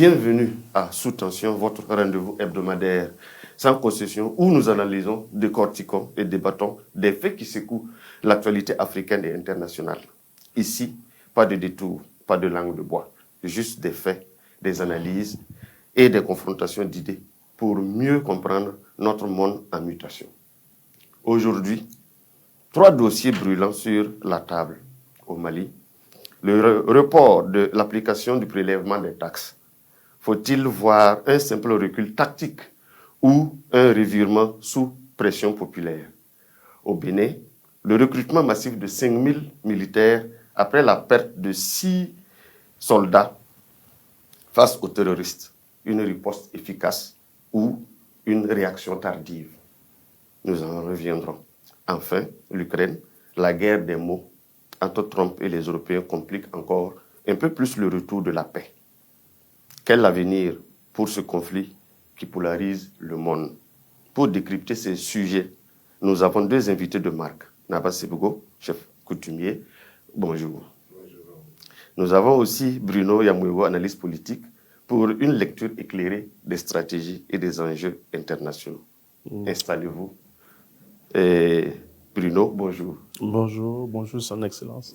Bienvenue à Sous Tension, votre rendez-vous hebdomadaire sans concession où nous analysons, décortiquons et débattons des faits qui secouent l'actualité africaine et internationale. Ici, pas de détour, pas de langue de bois, juste des faits, des analyses et des confrontations d'idées pour mieux comprendre notre monde en mutation. Aujourd'hui, 3 dossiers brûlants sur la table au Mali. Le report de l'application du prélèvement des taxes. Faut-il voir un simple recul tactique ou un revirement sous pression populaire? Au Bénin, le recrutement massif de 5000 militaires après la perte de 6 soldats face aux terroristes. Une riposte efficace ou une réaction tardive? Nous en reviendrons. Enfin, l'Ukraine, la guerre des mots entre Trump et les Européens complique encore un peu plus le retour de la paix. Quel avenir pour ce conflit qui polarise le monde? Pour décrypter ces sujets, nous avons 2 invités de marque. Naba Sebougo, chef coutumier, bonjour. Bonjour. Nous avons aussi Bruno Yamouego, analyste politique, pour une lecture éclairée des stratégies et des enjeux internationaux. Installez-vous. Et Bruno, bonjour. Bonjour, Son Excellence.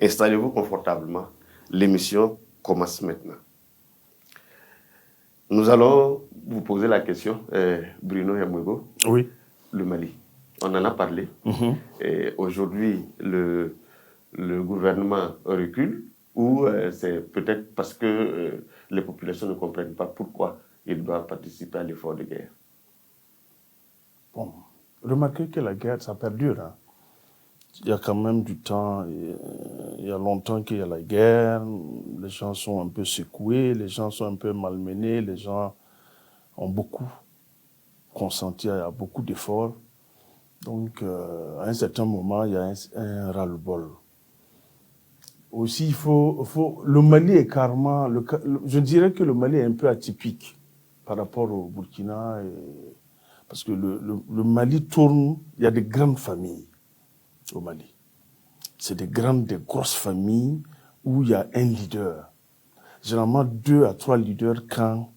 Installez-vous confortablement. L'émission commence maintenant. Nous allons vous poser la question, Bruno Yamouego. Oui. Le Mali. On en a parlé. Et aujourd'hui, le gouvernement recule ou c'est peut-être parce que les populations ne comprennent pas pourquoi ils doivent participer à l'effort de guerre. Bon, remarquez que la guerre, ça perdure. Hein. Il y a quand même du temps, il y a longtemps qu'il y a la guerre, les gens sont un peu secoués, les gens sont un peu malmenés, les gens ont beaucoup consenti à beaucoup d'efforts. Donc, à un certain moment, il y a un ras-le-bol. Aussi, le Mali est carrément, je dirais que le Mali est un peu atypique par rapport au Burkina, parce que le Mali tourne, il y a des grandes familles au Mali. C'est des grosses familles où il y a un leader. Généralement 2 à 3 leaders quand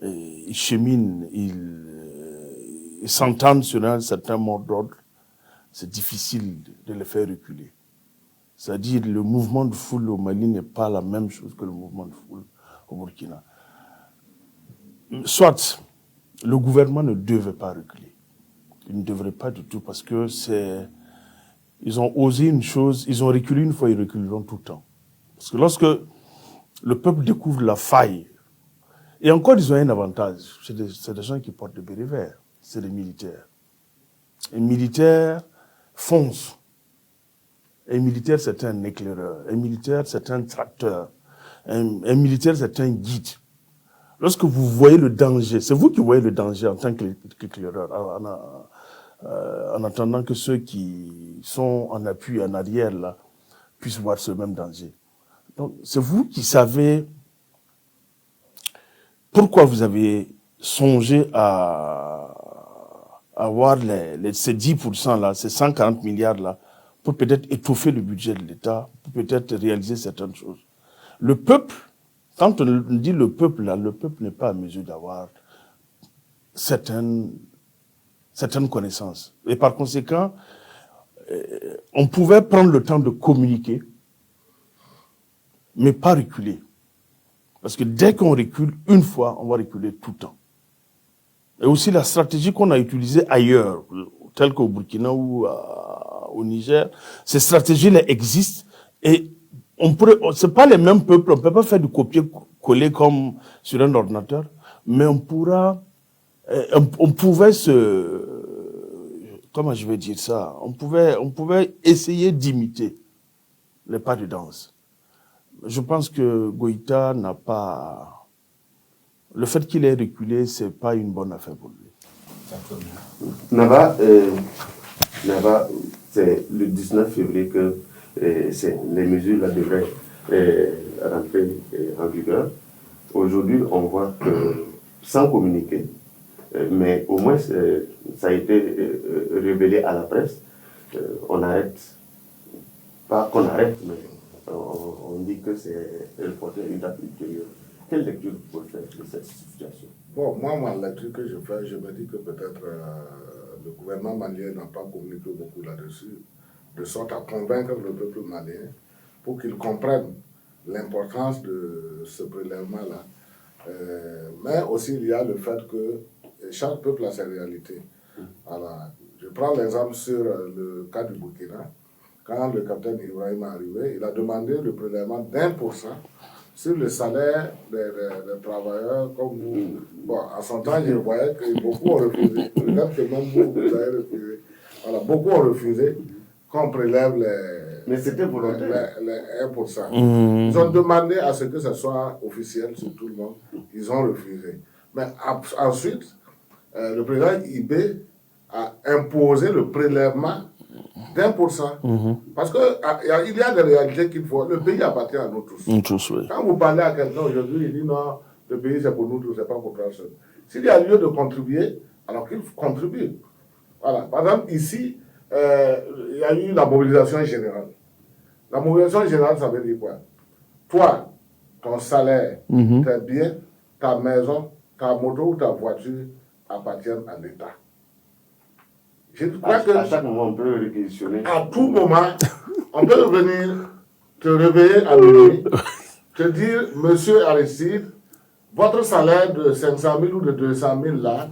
ils cheminent, ils s'entendent sur un certain mot d'ordre, c'est difficile de les faire reculer. C'est-à-dire le mouvement de foule au Mali n'est pas la même chose que le mouvement de foule au Burkina. Soit le gouvernement ne devait pas reculer. Il ne devrait pas du tout parce que ils ont osé une chose, ils ont reculé une fois, ils reculeront tout le temps. Parce que lorsque le peuple découvre la faille, et encore ils ont un avantage, c'est des gens qui portent des bérets verts, c'est des militaires. Un militaire fonce. Un militaire, c'est un éclaireur. Un militaire, c'est un tracteur. Un militaire, c'est un guide. Lorsque vous voyez le danger, c'est vous qui voyez le danger en tant qu'éclaireur, en attendant que ceux qui sont en appui, en arrière, là, puissent voir ce même danger. Donc, c'est vous qui savez pourquoi vous avez songé à avoir ces 10% là, ces 140 milliards là, pour peut-être étoffer le budget de l'État, pour peut-être réaliser certaines choses. Le peuple, quand on dit le peuple là, le peuple n'est pas à mesure d'avoir certaines connaissances. Et par conséquent, on pouvait prendre le temps de communiquer, mais pas reculer. Parce que dès qu'on recule une fois, on va reculer tout le temps. Et aussi la stratégie qu'on a utilisée ailleurs, telle qu'au Burkina ou au Niger, ces stratégies-là existent et c'est pas les mêmes peuples, on peut pas faire du copier-coller comme sur un ordinateur, mais on pouvait comment je vais dire ça, on pouvait essayer d'imiter les pas de danse. Je pense que Goïta n'a pas... Le fait qu'il ait reculé, c'est pas une bonne affaire pour lui. Naba, c'est le 19 février que les mesures-là devraient rentrer en vigueur. Aujourd'hui, on voit que, sans communiquer, mais au moins ça a été révélé à la presse, on arrête, pas qu'on arrête, mais on dit que c'est reporté à une date ultérieure. Quelle lecture vous pouvez faire de cette situation? Bon, moi, ma lecture que je fais, je me dis que peut-être le gouvernement malien n'a pas communiqué beaucoup là-dessus, de sorte à convaincre le peuple malien pour qu'il comprenne l'importance de ce prélèvement-là. Mais aussi, il y a le fait que chaque peuple a ses réalités. Alors, je prends l'exemple sur le cas du Burkina. Quand le capitaine Ibrahim est arrivé, il a demandé le prélèvement d'1% sur le salaire des travailleurs comme vous. Bon, à son temps, je voyais que beaucoup ont refusé. Peut-être que même vous avez refusé. Voilà, beaucoup ont refusé qu'on prélève Mais c'était volontaire. les 1%. Ils ont demandé à ce que ce soit officiel sur tout le monde. Ils ont refusé. Mais ensuite, le président Ibé a imposé le prélèvement d'1%. Parce qu'il y a des réalités qu'il faut. Le pays appartient à nous tous. Oui. Quand vous parlez à quelqu'un aujourd'hui, il dit non, le pays c'est pour nous tous, c'est pas pour personne. S'il y a lieu de contribuer, alors qu'il contribue. Voilà. Par exemple, ici, il y a eu la mobilisation générale. La mobilisation générale, ça veut dire quoi? Toi, ton salaire, tes biens, ta maison, ta moto ou ta voiture appartiennent à l'État. Je crois que à chaque moment, on peut réquisitionner. à tout moment, on peut venir te réveiller à minuit, te dire, monsieur Aristide, votre salaire de 500 000 ou de 200 000 là,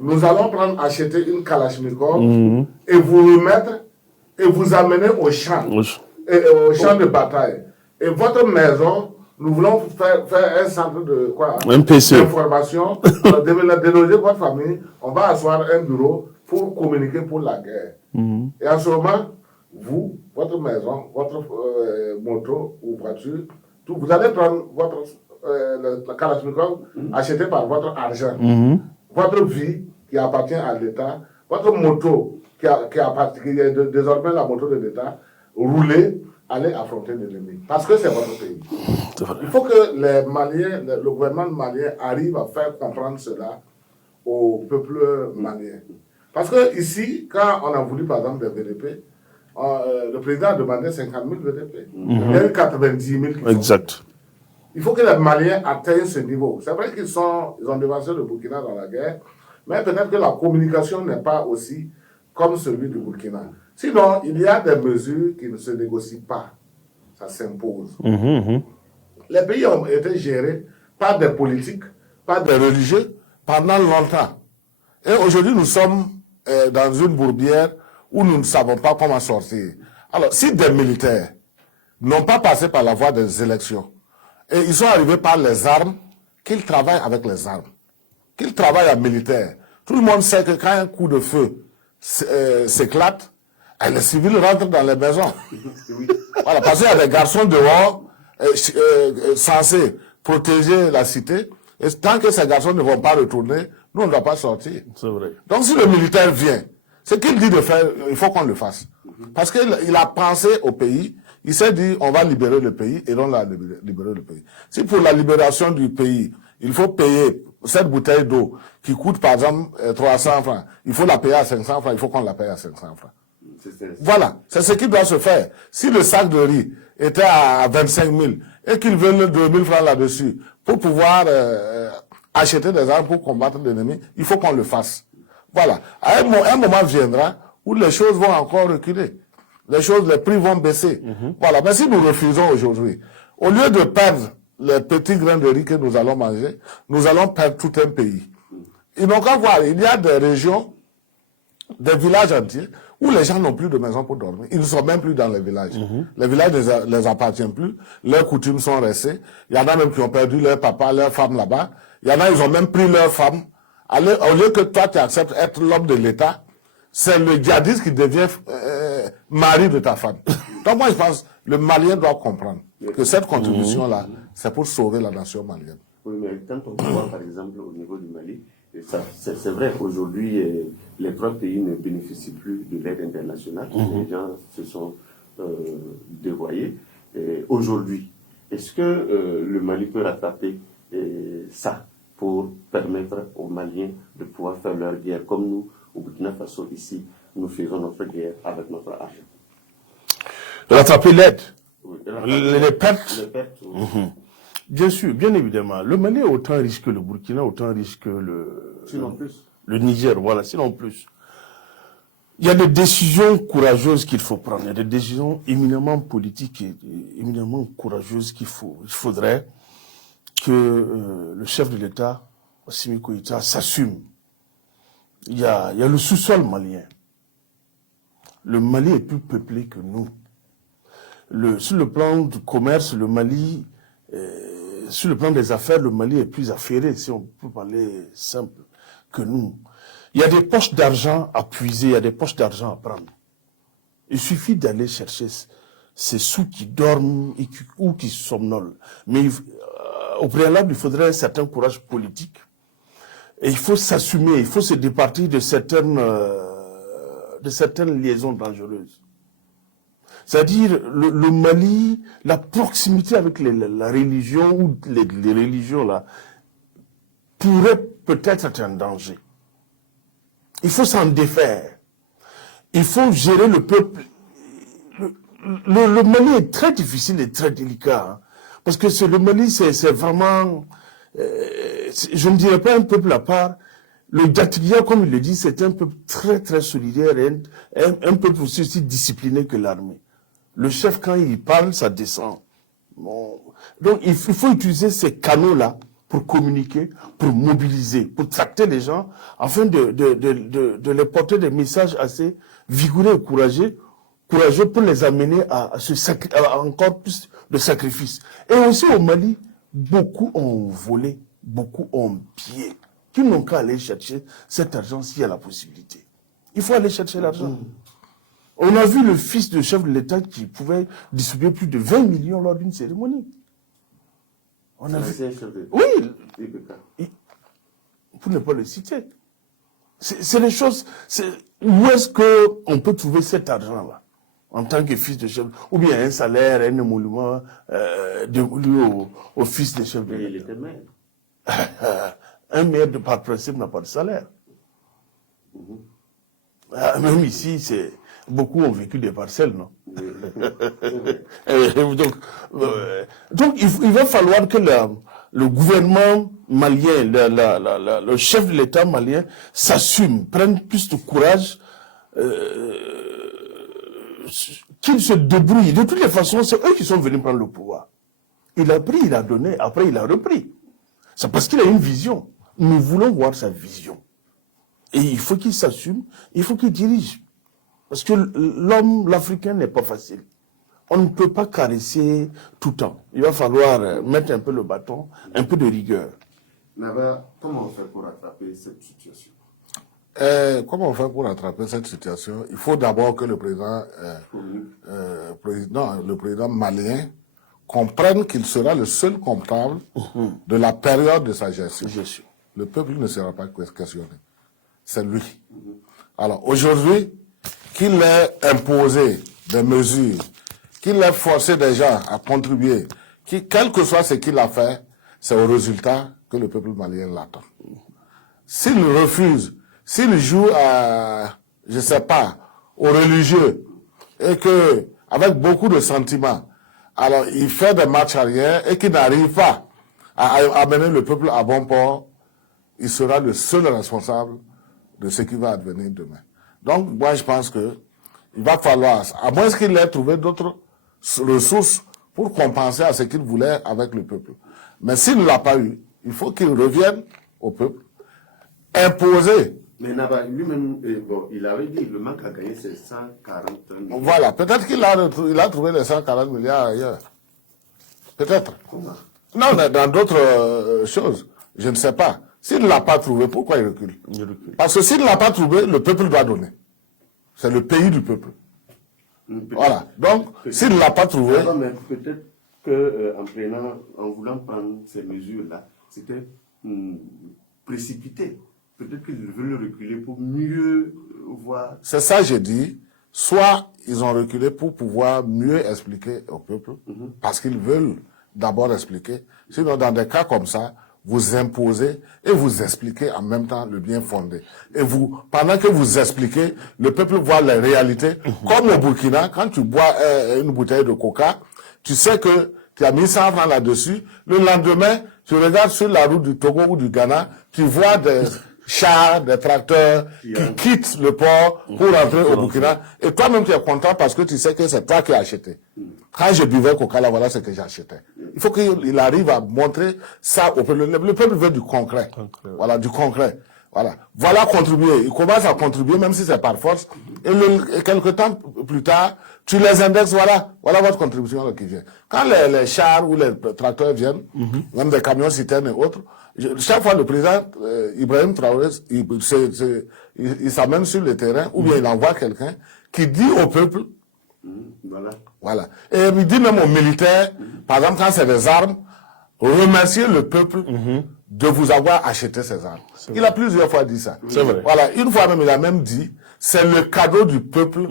nous allons acheter une Kalachnikov et vous remettre et vous amener au champ, au champ de bataille. Et votre maison, nous voulons faire un centre de quoi? Un PC. D'information, déloger votre famille, on va asseoir un bureau pour communiquer pour la guerre. Et en ce moment, vous, votre maison, votre moto ou voiture, tout, vous allez prendre votre la Kalachnikov achetée par votre argent, votre vie qui appartient à l'État, votre moto qui est désormais la moto de l'État, rouler, aller affronter l'ennemi. Parce que c'est votre pays. Il faut que les Maliens, le gouvernement malien arrive à faire comprendre cela au peuple malien. Parce que ici, quand on a voulu par exemple des VDP, le président a demandé 50 000 VDP. Il y a eu 90 000 qui Exact. Il faut que les Maliens atteignent ce niveau. C'est vrai qu'ils ont dévancé le Burkina dans la guerre, mais peut-être que la communication n'est pas aussi comme celui du Burkina. Sinon, il y a des mesures qui ne se négocient pas. Ça s'impose. Les pays ont été gérés par des politiques, par des religieux, pendant longtemps. Et aujourd'hui, nous sommes dans une bourbière où nous ne savons pas comment sortir. Alors, si des militaires n'ont pas passé par la voie des élections, et ils sont arrivés par les armes, qu'ils travaillent avec les armes, qu'ils travaillent en militaire. Tout le monde sait que quand un coup de feu s'éclate, les civils rentrent dans les maisons. Voilà, parce qu'il y a des garçons dehors censés protéger la cité, et tant que ces garçons ne vont pas retourner, nous, on ne doit pas sortir. C'est vrai. Donc, si le militaire vient, ce qu'il dit de faire, il faut qu'on le fasse. Parce qu'il a pensé au pays, il s'est dit, on va libérer le pays, et on l'a libéré le pays. Si pour la libération du pays, il faut payer cette bouteille d'eau qui coûte, par exemple, 300 francs, il faut la payer à 500 francs, il faut qu'on la paye à 500 francs. Voilà, c'est ce qui doit se faire. Si le sac de riz était à 25 000 et qu'ils veulent 2 000 francs là-dessus pour pouvoir acheter des armes pour combattre l'ennemi, il faut qu'on le fasse. Voilà. Un moment viendra où les choses vont encore reculer. Les prix vont baisser. Voilà. Mais si nous refusons aujourd'hui, au lieu de perdre les petits grains de riz que nous allons manger, nous allons perdre tout un pays. Ils n'ont qu'à voir, il y a des régions, des villages entiers, où les gens n'ont plus de maison pour dormir. Ils ne sont même plus dans les villages. Les villages ne les appartiennent plus. Leurs coutumes sont restées. Il y en a même qui ont perdu leur papa, leur femme là-bas. Il y en a, ils ont même pris leur femme. Au lieu que toi, tu acceptes être l'homme de l'État, c'est le djihadiste qui devient mari de ta femme. Donc moi, je pense le Malien doit comprendre que cette contribution-là, c'est pour sauver la nation malienne. Oui, mais quand on voit, par exemple, au niveau du Mali, c'est vrai qu'aujourd'hui, les 3 pays ne bénéficient plus de l'aide internationale. Les gens se sont dévoyés. Aujourd'hui, est-ce que le Mali peut rattraper ça pour permettre aux Maliens de pouvoir faire leur guerre comme nous, au Burkina Faso, ici, nous faisons notre guerre avec notre argent? Rattraper l'aide. Oui, Les pertes. Les pertes, oui. Bien sûr, bien évidemment. Le Mali est autant riche que le Burkina, autant riche que le Niger, voilà, sinon plus. Il y a des décisions courageuses qu'il faut prendre. Il y a des décisions éminemment politiques et éminemment courageuses qu'il faudrait que le chef de l'État, Assimi Goïta, s'assume. Il y a le sous-sol malien. Le Mali est plus peuplé que nous. Sur le plan du commerce, le Mali, sur le plan des affaires, le Mali est plus affairé, si on peut parler simple, que nous. Il y a des poches d'argent à puiser, il y a des poches d'argent à prendre. Il suffit d'aller chercher ces sous qui dorment ou qui somnolent. Mais au préalable, il faudrait un certain courage politique. Et il faut s'assumer, il faut se départir de certaines liaisons dangereuses. C'est-à-dire, le Mali, la proximité avec la religion ou les religions là, pourrait peut-être être un danger. Il faut s'en défaire. Il faut gérer le peuple. Le Mali est très difficile et très délicat. Hein, parce que le Mali, c'est vraiment... je ne dirais pas un peuple à part. Le Datigya, comme il le dit, c'est un peuple très, très solidaire et un peuple aussi discipliné que l'armée. Le chef, quand il parle, ça descend. Bon. Donc, il faut utiliser ces canaux-là pour communiquer, pour mobiliser, pour tracter les gens, afin de les porter des messages assez vigoureux et courageux pour les amener à encore plus de sacrifices. Et aussi au Mali, beaucoup ont volé, beaucoup ont pillé. Qui n'ont qu'à aller chercher cet argent s'il y a la possibilité. Il faut aller chercher l'argent. On a vu le fils du chef de l'État qui pouvait distribuer plus de 20 millions lors d'une cérémonie. On a vu. Oui, pour ne pas le citer. C'est les choses. Où est-ce qu'on peut trouver cet argent-là en tant que fils de chef, ou bien un salaire, un émolument dévolu au fils de chef de l'État. Il était maire. Un maire, par principe, n'a pas de salaire. Même ici, beaucoup ont vécu des parcelles, non? Donc, il va falloir que le gouvernement malien, le chef de l'État malien s'assume, prenne plus de courage, qu'il se débrouille. De toutes les façons, c'est eux qui sont venus prendre le pouvoir. Il a pris, il a donné, après il a repris. C'est parce qu'il a une vision. Nous voulons voir sa vision. Et il faut qu'il s'assume, il faut qu'il dirige. Parce que l'Africain n'est pas facile. On ne peut pas caresser tout le temps. Il va falloir mettre un peu le bâton, un peu de rigueur. Naba, comment on fait pour rattraper cette situation? Comment on fait pour rattraper cette situation? Il faut d'abord que le président malien comprenne qu'il sera le seul comptable de la période de sa gestion. Le peuple ne sera pas questionné. C'est lui. Alors aujourd'hui, qu'il ait imposé des mesures, qu'il ait forcé des gens à contribuer, quel que soit ce qu'il a fait, c'est au résultat que le peuple malien l'attend. S'il refuse, s'il joue à, je sais pas, aux religieux, et que, avec beaucoup de sentiments, alors il fait des marches arrière et qu'il n'arrive pas à amener le peuple à bon port, il sera le seul responsable de ce qui va advenir demain. Donc, moi, je pense que il va falloir, à moins qu'il ait trouvé d'autres ressources pour compenser à ce qu'il voulait avec le peuple. Mais s'il ne l'a pas eu, il faut qu'il revienne au peuple, imposer. Mais Naba, lui-même, il avait dit, le manque à gagner, c'est 140 milliards. Voilà, peut-être qu'il a trouvé les 140 milliards ailleurs. Peut-être. Comment? Non, dans d'autres choses. Je ne sais pas. S'il ne l'a pas trouvé, pourquoi il recule? Parce que s'il ne l'a pas trouvé, le peuple doit donner. C'est le pays du peuple. Voilà. Donc, s'il ne l'a pas trouvé... Non, mais peut-être qu'en voulant prendre ces mesures-là, c'était précipité. Peut-être qu'ils veulent reculer pour mieux voir... C'est ça, j'ai dit. Soit ils ont reculé pour pouvoir mieux expliquer au peuple, parce qu'ils veulent d'abord expliquer. Sinon, dans des cas comme ça, vous imposez et vous expliquez en même temps le bien fondé. Et vous, pendant que vous expliquez, le peuple voit les réalités. Comme au Burkina, quand tu bois une bouteille de coca, tu sais que tu as mis 100 francs là-dessus. Le lendemain, tu regardes sur la route du Togo ou du Ghana, tu vois des chars, des tracteurs qui quittent le port pour rentrer au Burkina. Et toi-même, tu es content parce que tu sais que c'est toi qui as acheté. Quand je buvais Coca, là, voilà ce que j'achetais. Il faut qu'il arrive à montrer ça au peuple. Le peuple veut du concret. Voilà, du concret. Voilà contribuer. Il commence à contribuer, même si c'est par force. Et quelque temps plus tard, tu les indexes, voilà votre contribution là, qui vient. Quand les chars ou les tracteurs viennent, même des camions citernes et autres, chaque fois le président Ibrahim Traoré, il s'amène sur le terrain, ou bien il envoie quelqu'un qui dit au peuple, voilà. Et il dit même aux militaires, par exemple, quand c'est des armes, remercier le peuple de vous avoir acheté ces armes. Il a plusieurs fois dit ça. C'est vrai. Voilà. Une fois même, il a même dit, c'est le cadeau du peuple,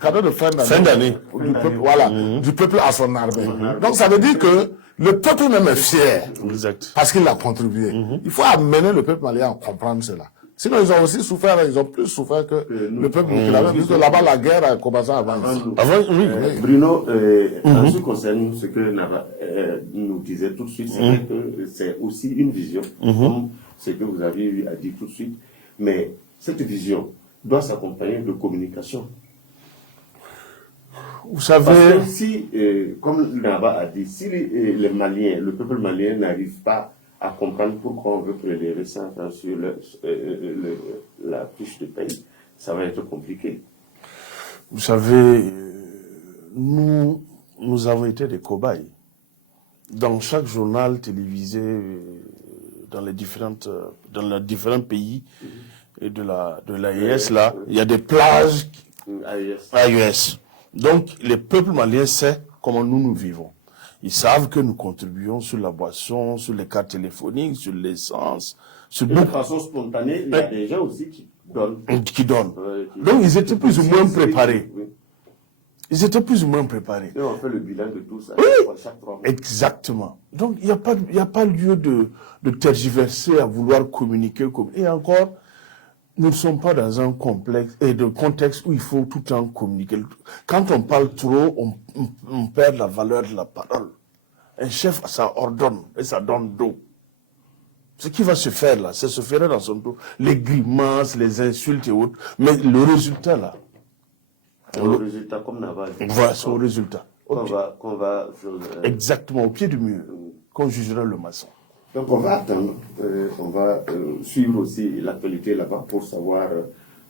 cadeau de fin d'année. Du peuple, voilà. Du peuple à son armée. Donc ça veut dire que le peuple même est fier. Exact. Parce qu'il a contribué. Il faut amener le peuple malien à comprendre cela. Sinon, ils ont aussi souffert, ils ont plus souffert que le peuple burkinabé, puisque là-bas, la guerre a commencé avant. Oui. Bruno, en ce qui concerne ce que Nava nous disait tout de suite, c'est vrai que c'est aussi une vision, comme ce que vous avez eu à dire tout de suite, mais cette vision doit s'accompagner de communication. Vous savez... Parce que si, comme Nava a dit, si les Maliens, le peuple malien n'arrive pas à comprendre pourquoi on veut prélever 100 francs sur la fiche de paye, ça va être compliqué. Vous savez, nous avons été des cobayes. Dans chaque journal télévisé, dans les différents pays et de l'AES, là, il y a des plages AES. Donc, le peuple malien sait comment nous vivons. Ils savent que nous contribuons sur la boisson, sur les cartes téléphoniques, sur l'essence. De façon spontanée, il y a des gens aussi qui donnent. Donc, ils étaient plus ou moins préparés. Ils étaient plus ou moins préparés. Et on fait le bilan de tout ça chaque 3 mois. Exactement. Donc, il n'y a pas lieu de tergiverser à vouloir communiquer. Et encore, nous ne sommes pas dans un contexte où il faut tout le temps communiquer. Quand on parle trop, on perd la valeur de la parole. Un chef, ça ordonne et ça donne dos. Ce qui va se faire là, ça se fera dans son dos. Les grimaces, les insultes et autres. Mais le résultat là. Le résultat, comme Nava dit. Voilà, c'est au résultat. Exactement, au pied du mur. Qu'on jugera le maçon. Donc on va attendre, on va suivre aussi l'actualité là-bas pour savoir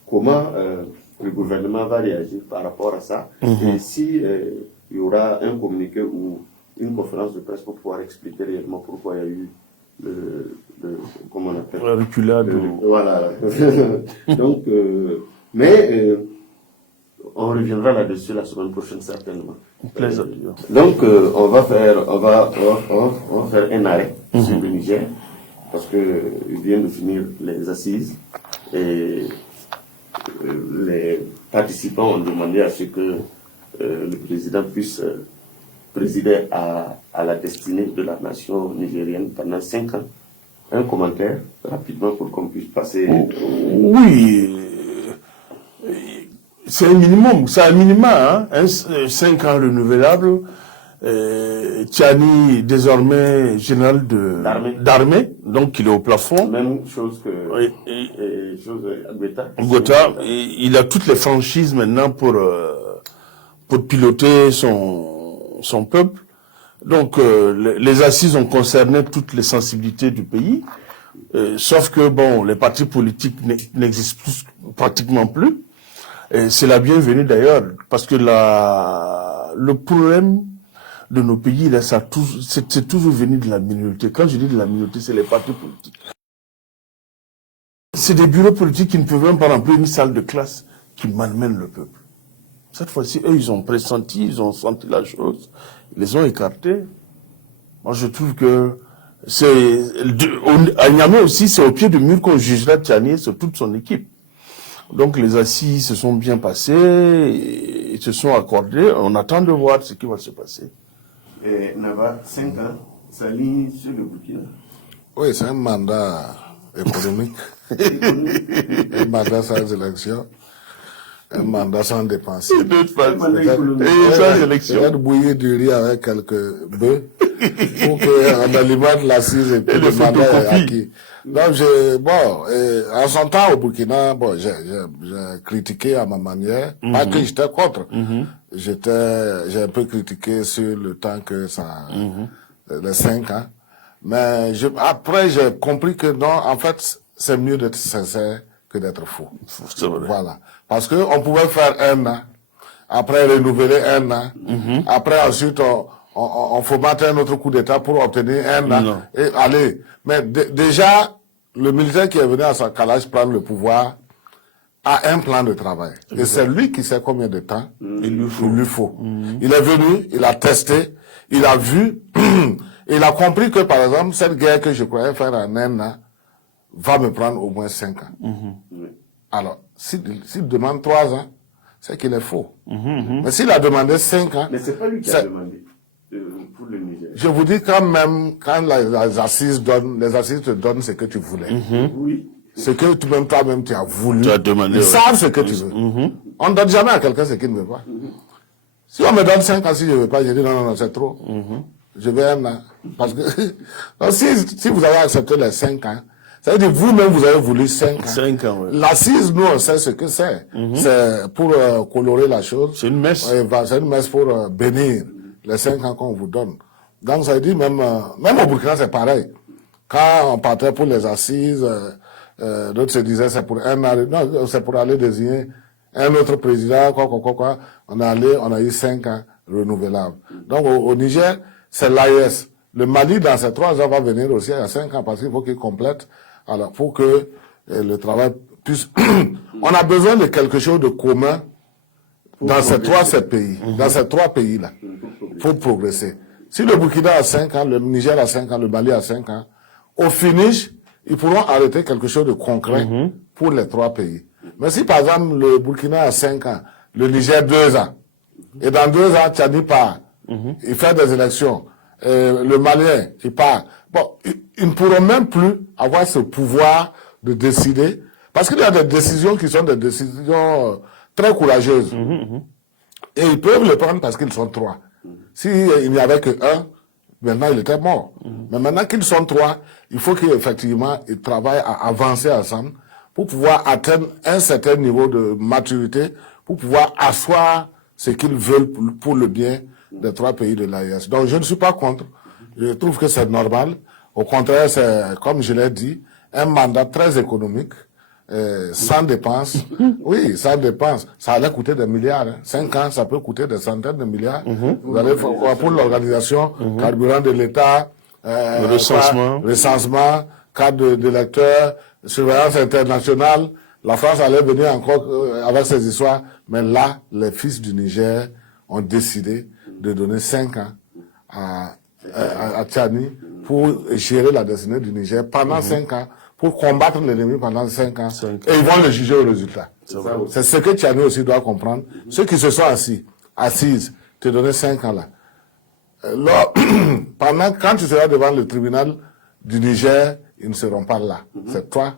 comment le gouvernement va réagir par rapport à ça. Et si il y aura un communiqué ou une conférence de presse pour pouvoir expliquer réellement pourquoi il y a eu comment on appelle, la reculade. Voilà. Donc, on reviendra là-dessus la semaine prochaine certainement. Plaisir. Donc on va faire un arrêt sur le Niger parce que il vient de finir les assises et les participants ont demandé à ce que le président puisse présider à la destinée de la nation nigérienne pendant 5 ans. Un commentaire rapidement pour qu'on puisse passer. Oui. C'est un minimum, c'est un minima, 5 ans renouvelables. Tiani, désormais général d'armée, donc il est au plafond. Même chose que Gota, il a toutes les franchises maintenant pour piloter son peuple. Donc les assises ont concerné toutes les sensibilités du pays, sauf que bon, les partis politiques n'existent pratiquement plus. Et c'est la bienvenue d'ailleurs, parce que le problème de nos pays, là, c'est toujours venu de la minorité. Quand je dis de la minorité, c'est les partis politiques. C'est des bureaux politiques qui ne peuvent même pas remplir une salle de classe qui malmènent le peuple. Cette fois-ci, eux, ils ont pressenti, ils ont senti la chose, ils les ont écartés. Moi, je trouve que à Niamey aussi, c'est au pied du mur qu'on jugera Tiani sur toute son équipe. Donc les assises se sont bien passées, ils se sont accordés. On attend de voir ce qui va se passer. Et Nava, 5 ans, ça ligne sur le Burkina. Oui, c'est un mandat économique. Un mandat sans élection. Un mandat sans dépenser. Et d'autres phrases. Et sans élection. Peut-être bouillir du riz avec quelques bœufs pour qu'on alimente l'assise et puis Et le le mandat est photocopie. acquis. Donc, en son temps au Burkina, j'ai critiqué à ma manière, pas que j'étais contre. J'ai un peu critiqué sur le temps que ça, les 5 ans. Mais après, j'ai compris que non, en fait, c'est mieux d'être sincère que d'être faux. C'est vrai. Voilà. Parce que on pouvait faire 1 an, après renouveler 1 an, après ensuite on formatait un autre coup d'État pour obtenir 1 an. Non. Et allez. Mais déjà, le militaire qui est venu à sa calage prendre le pouvoir a un plan de travail. Et c'est lui qui sait combien de temps il lui faut. Il est venu, il a testé, il a vu, il a compris que par exemple, cette guerre que je croyais faire en 1 an va me prendre au moins 5 ans. Alors, s'il demande 3 ans, c'est qu'il est faux. Mais s'il a demandé 5 ans... Mais c'est pas lui qui a demandé pour le Niger. Je vous dis quand même, quand les assises te donnent ce que tu voulais. Oui. Ce que toi-même tu as voulu. Tu as demandé, Ils oui. savent ce que tu veux. On ne donne jamais à quelqu'un ce qu'il ne veut pas. Si on me donne 5 ans, si je ne veux pas, je dis non, c'est trop. Je veux 1 an. Parce que donc, si vous avez accepté les 5 ans, ça veut dire vous-même, vous avez voulu 5 ans. 5 ans, oui. L'assise, nous, on sait ce que c'est. C'est pour colorer la chose. C'est une messe. C'est une messe pour bénir les 5 ans qu'on vous donne. Donc, ça veut dire même au Burkina, c'est pareil. Quand on partait pour les assises, d'autres se disaient c'est pour 1 an. Non, c'est pour aller désigner un autre président, quoi. On a eu 5 ans renouvelables. Donc, au Niger, c'est l'AES. Le Mali, dans ces 3 ans, va venir aussi à 5 ans parce qu'il faut qu'il complète. Alors, pour que le travail puisse... On a besoin de quelque chose de commun dans ces 3 pays. Dans ces 3 pays-là. Pour progresser. Si le Burkina a 5 ans, le Niger a 5 ans, le Mali a 5 ans, au finish, ils pourront arrêter quelque chose de concret pour les 3 pays. Mais si, par exemple, le Burkina a 5 ans, le Niger 2 ans, et dans 2 ans, Tchadi part, il fait des élections, le Malien qui part, bon, ils ne pourront même plus avoir ce pouvoir de décider, parce qu'il y a des décisions qui sont des décisions très courageuses. Et ils peuvent le prendre parce qu'ils sont 3. S'il n'y avait que 1, maintenant il était mort. Mais maintenant qu'ils sont 3, il faut qu'effectivement ils travaillent à avancer ensemble pour pouvoir atteindre un certain niveau de maturité, pour pouvoir asseoir ce qu'ils veulent pour le bien des 3 pays de l'AES. Donc je ne suis pas contre. Je trouve que c'est normal. Au contraire, c'est, comme je l'ai dit, un mandat très économique, sans dépenses. Oui, sans dépenses. Ça allait coûter des milliards. 5 ans, ça peut coûter des centaines de milliards. Vous allez pour l'organisation, carburant de l'État, recensement, cadre de lecteurs, surveillance internationale. La France allait venir encore avec ces histoires. Mais là, les fils du Niger ont décidé de donner 5 ans à Tchani pour gérer la destinée du Niger pendant 5 ans, pour combattre l'ennemi pendant 5 ans. Et ils vont le juger au résultat. C'est ce que Tchani aussi doit comprendre. Ceux qui se sont assises, te donner 5 ans là. Quand tu seras devant le tribunal du Niger, ils ne seront pas là. C'est toi.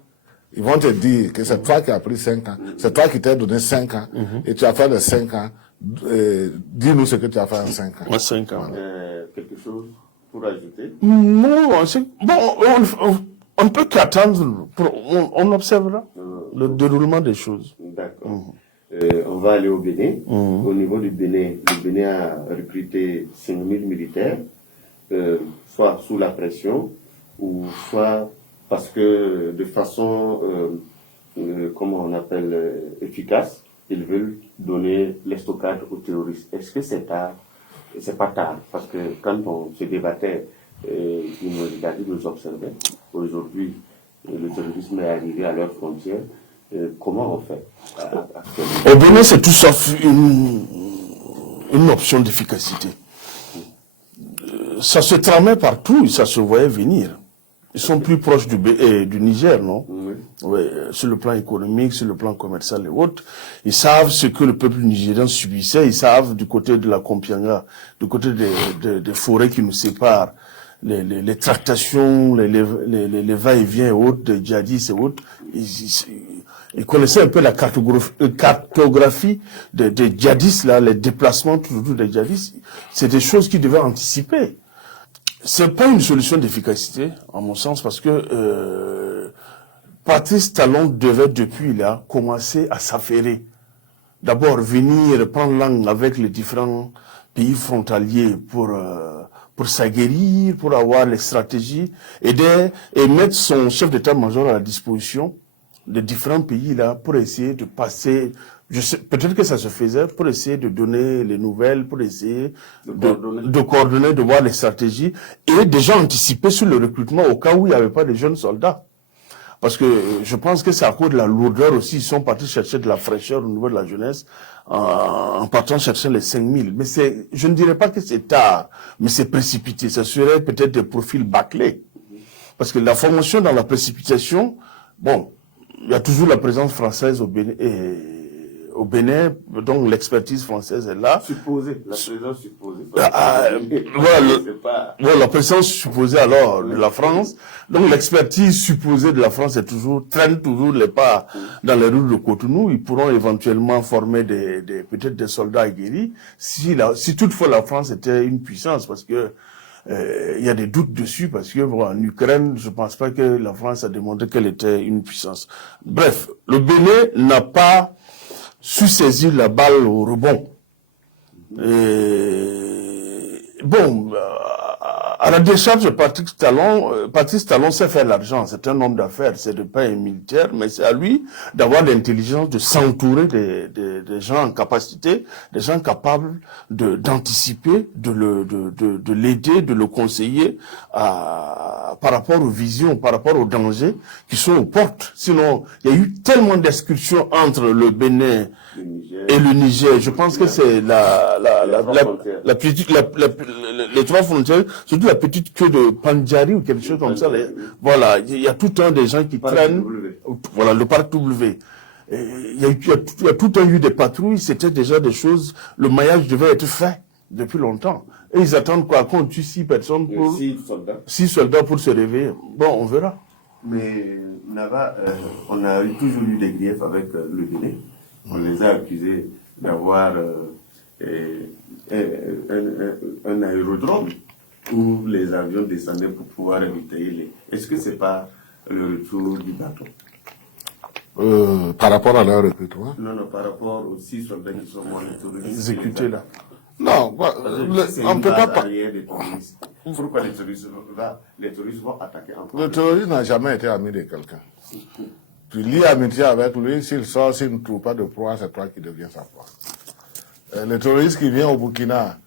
Ils vont te dire que c'est toi qui as pris 5 ans. C'est toi qui t'as donné 5 ans. Et tu as fait les 5 ans. Dis-nous ce que tu as fait en 5 ans. 5 ans. Quelque chose pour ajouter? Non, on ne peut qu'attendre. On observera le déroulement des choses. D'accord. On va aller au Bénin. Au niveau du Bénin, le Bénin a recruté 5000 militaires, soit sous la pression, ou soit parce que de façon, comment on appelle, efficace, ils veulent donner l'estocade aux terroristes. Est-ce que c'est tard? C'est pas tard, parce que quand on se débattait, ils nous regardaient, nous observaient. Aujourd'hui, le terrorisme est arrivé à leurs frontières. Comment on fait actuellement? Au Bénin, c'est tout sauf une option d'efficacité. Ça se tramait partout, ça se voyait venir. Ils sont plus proches du Niger, non? Oui. Oui, sur le plan économique, sur le plan commercial et autres. Ils savent ce que le peuple nigérien subissait. Ils savent du côté de la Kompianga, du côté des forêts qui nous séparent, les tractations, les va-et-vient et autres, de djihadistes et autres, ils connaissaient un peu la cartographie des djihadistes, là, les déplacements autour des djihadistes. C'est des choses qu'ils devaient anticiper. C'est pas une solution d'efficacité, à mon sens, parce que Patrice Talon devait depuis là commencer à s'affairer. D'abord venir prendre langue avec les différents pays frontaliers pour s'aguerrir, pour avoir les stratégies, aider et mettre son chef d'état-major à la disposition des différents pays là pour essayer de passer. Peut-être que ça se faisait pour essayer de donner les nouvelles, pour essayer de coordonner, de voir les stratégies et déjà anticiper sur le recrutement au cas où il n'y avait pas de jeunes soldats. Parce que je pense que c'est à cause de la lourdeur aussi, ils sont partis chercher de la fraîcheur au niveau de la jeunesse en partant chercher les 5000. Mais je ne dirais pas que c'est tard, mais c'est précipité. Ça serait peut-être des profils bâclés. Parce que la formation dans la précipitation, bon, il y a toujours la présence française au Bénin, donc l'expertise française est là. Supposée, la présence supposée. Voilà, la présence supposée alors de la France. Donc l'expertise supposée de la France traîne toujours les pas dans les rues de Cotonou. Ils pourront éventuellement former peut-être des soldats aguerris si toutefois la France était une puissance, parce que il y a des doutes dessus, parce que bon, en Ukraine, je pense pas que la France a démontré qu'elle était une puissance. Bref, le Bénin n'a pas su saisir la balle au rebond. Bon, à la décharge de Patrice Talon sait faire l'argent, c'est un homme d'affaires, c'est pas un militaire, mais c'est à lui d'avoir l'intelligence de s'entourer des gens en capacité, des gens capables d'anticiper, de l'aider, de le conseiller par rapport aux visions, par rapport aux dangers qui sont aux portes. Sinon, il y a eu tellement d'excursions entre le Bénin et le Niger. Je pense que c'est les trois frontières, surtout la petite queue de Pandjari ou quelque chose comme ça. Voilà, il y a tout un des gens qui traînent. Voilà, le parc W. Il y a tout un eu des patrouilles, c'était déjà des choses, le maillage devait être fait depuis longtemps. Et ils attendent quoi? Qu'on tue 6 personnes pour... 6 soldats pour se réveiller. Bon, on verra. Mais Nava, on a toujours eu des griefs avec le Bénin. On les a accusés d'avoir un aérodrome où les avions descendaient pour pouvoir ravitailler. Est-ce que c'est pas le retour du bateau? Par rapport à leur recrutement? Non, par rapport aux 6 soldats qui sont morts exécutés là. Non, on ne peut pas... Pourquoi les touristes vont attaquer encore? Le terroriste n'a jamais été ami de quelqu'un. Tu lis amitié avec lui, s'il sort, s'il ne trouve pas de proie, c'est toi qui deviens sa proie. Le terroriste qui vient au Burkina,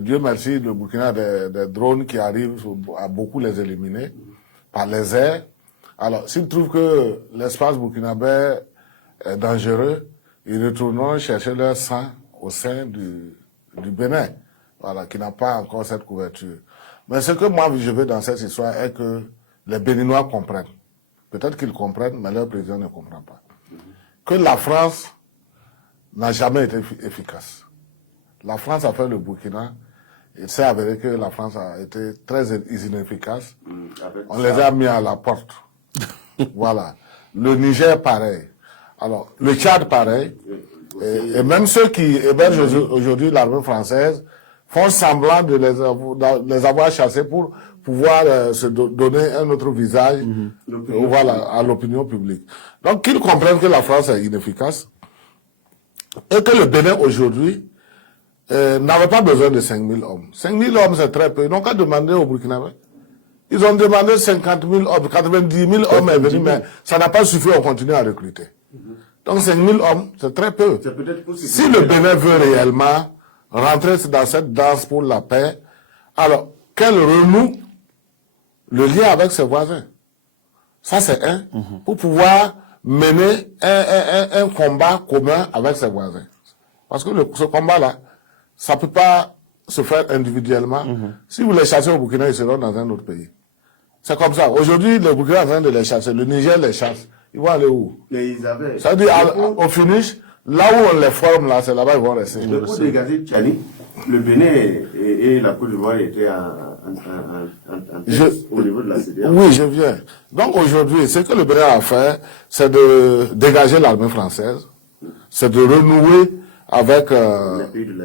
Dieu merci, le Burkina a des drones qui arrivent à beaucoup les éliminer par les airs. Alors, s'ils trouvent que l'espace burkinabé est dangereux, ils retourneront chercher leur sang au sein du Bénin, voilà, qui n'a pas encore cette couverture. Mais ce que moi je veux dans cette histoire est que les Béninois comprennent. Peut-être qu'ils comprennent, mais leur président ne comprend pas. Que la France n'a jamais été efficace. La France a fait le Burkina. Il s'est avéré que la France a été très inefficace. On les a mis à la porte. Voilà. Le Niger, pareil. Alors, le Tchad, pareil. Et même ceux qui hébergent aujourd'hui l'armée française font semblant de les avoir chassés pour pouvoir se donner un autre visage voilà, à l'opinion publique. Donc, qu'ils comprennent que la France est inefficace et que le Bénin aujourd'hui n'avait pas besoin de 5000 hommes. 5000 hommes, c'est très peu. Ils n'ont qu'à demander au Burkinabé. Ils ont demandé 50 000 hommes, 90 000 hommes est venu, mais ça n'a pas suffi, on continue à recruter. Donc 5 000 hommes, c'est très peu. Si le Bénin veut réellement rentrer dans cette danse pour la paix, alors qu'elle renoue le lien avec ses voisins. Ça c'est un, pour pouvoir mener un combat commun avec ses voisins. Parce que ce combat-là, ça ne peut pas se faire individuellement. Si vous les chassez au Burkina, ils seront dans un autre pays. C'est comme ça. Aujourd'hui, le Burkina est en train de les chasser. Le Niger les chasse. Ils vont aller où? Ça veut dire, au finish, là où on les forme, là, c'est là-bas ils vont rester. Pour dégager Tchani, le Bénin et la Côte d'Ivoire étaient au niveau de la CEDEAO. Oui, je viens. Donc aujourd'hui, ce que le Bénin a fait, c'est de dégager l'armée française, c'est de renouer avec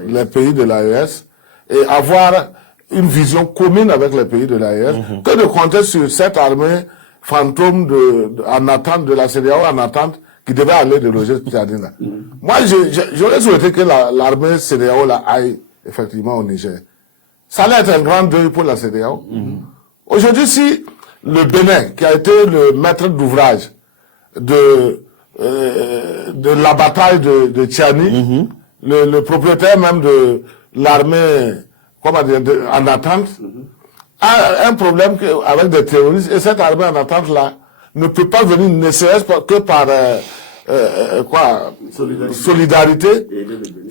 les pays de l'AES et avoir une vision commune avec les pays de l'AES, que de compter sur cette armée fantôme en attente de la CEDEAO, en attente qui devait aller déloger Tchadine. Moi, j'aurais souhaité que l'armée CEDEAO aille effectivement au Niger. Ça allait être un grand deuil pour la CEDEAO. Aujourd'hui, si le Bénin, qui a été le maître d'ouvrage de la bataille de Tchani, le propriétaire même de l'armée, comment dire, en attente, a un problème avec des terroristes, et cette armée en attente-là ne peut pas venir ne serait-ce que par solidarité,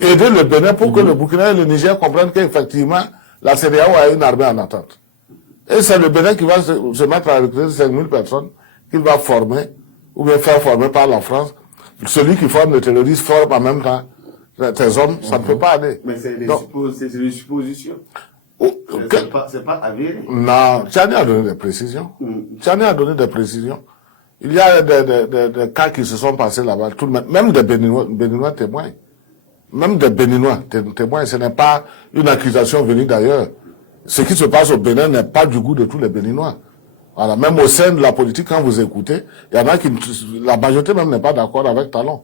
aider le Bénin pour que le Burkina et le Niger comprennent qu'effectivement la CEDEAO a une armée en attente. Et c'est le Bénin qui va se mettre à recruter 5000 personnes qu'il va former, ou bien faire former par la France. Celui qui forme le terroriste forme en même temps tes hommes, ça ne peut pas aller. Mais c'est des suppositions. C'est pas avéré. Non, Tchani a donné des précisions. Tchani a donné des précisions. Il y a des cas qui se sont passés là-bas. Même des Béninois témoignent. Même des Béninois témoignent. Ce n'est pas une accusation venue d'ailleurs. Ce qui se passe au Bénin n'est pas du goût de tous les Béninois. Voilà. Même au sein de la politique, quand vous écoutez, il y en a qui, la majorité même n'est pas d'accord avec Talon.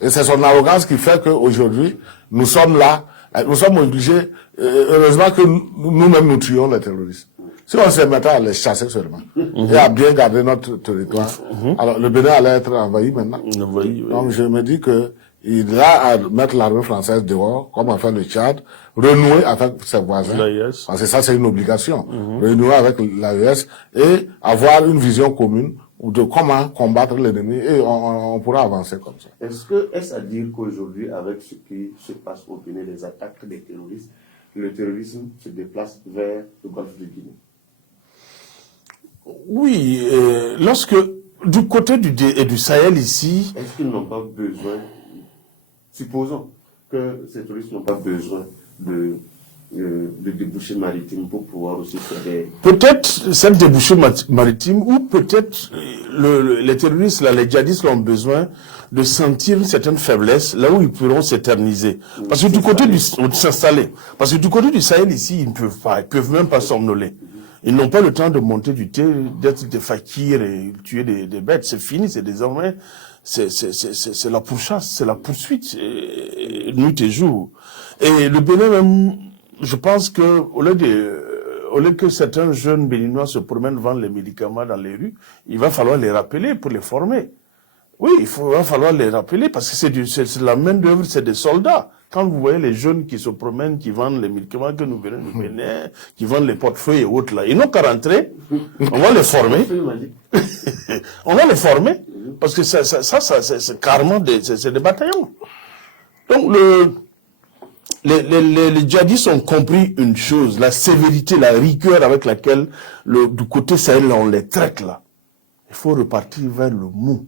Et c'est son arrogance qui fait qu'aujourd'hui, nous sommes là, nous sommes obligés, heureusement que nous-mêmes nous tuons les terroristes. Si on se mettait à les chasser seulement, et à bien garder notre territoire, alors le Bénin allait être envahi maintenant. Donc je me dis que il a à mettre l'armée française dehors, comme a fait le Tchad, renouer avec ses voisins, parce que ça c'est une obligation, renouer avec l'AES et avoir une vision commune de comment combattre l'ennemi, et on pourra avancer comme ça. Est-ce à dire qu'aujourd'hui, avec ce qui se passe au Bénin, les attaques des terroristes, le terrorisme se déplace vers le golfe de Guinée? Oui, lorsque du côté du Sahel ici... Est-ce qu'ils n'ont pas besoin, supposons que ces terroristes n'ont pas besoin de débouchés maritimes pour pouvoir aussi faire des... Peut-être cette débouchée maritime, ou peut-être les terroristes, là, les djihadistes ont besoin de sentir une certaine faiblesse là où ils pourront s'éterniser. Parce que du côté s'installer. Parce que du côté du Sahel ici, ils ne peuvent pas, ils peuvent même pas somnoler. Ils n'ont pas le temps de monter du thé, d'être des fakirs et tuer des bêtes. C'est fini, c'est désormais, c'est la pourchasse, c'est la poursuite, nuit et jour. Et le Bénin même, je pense que au lieu que certains jeunes béninois se promènent vendre les médicaments dans les rues, il va falloir les rappeler pour les former. Oui, va falloir les rappeler parce que c'est la main d'œuvre, c'est des soldats. Quand vous voyez les jeunes qui se promènent, qui vendent les médicaments que nous venons du Bénin, qui vendent les portefeuilles et autres là, ils n'ont qu'à rentrer, on va les former. On va les former parce que ça c'est carrément des bataillons. Donc les djihadistes ont compris une chose, la sévérité, la rigueur avec laquelle du côté Sahel on les traite là. Il faut repartir vers le mou.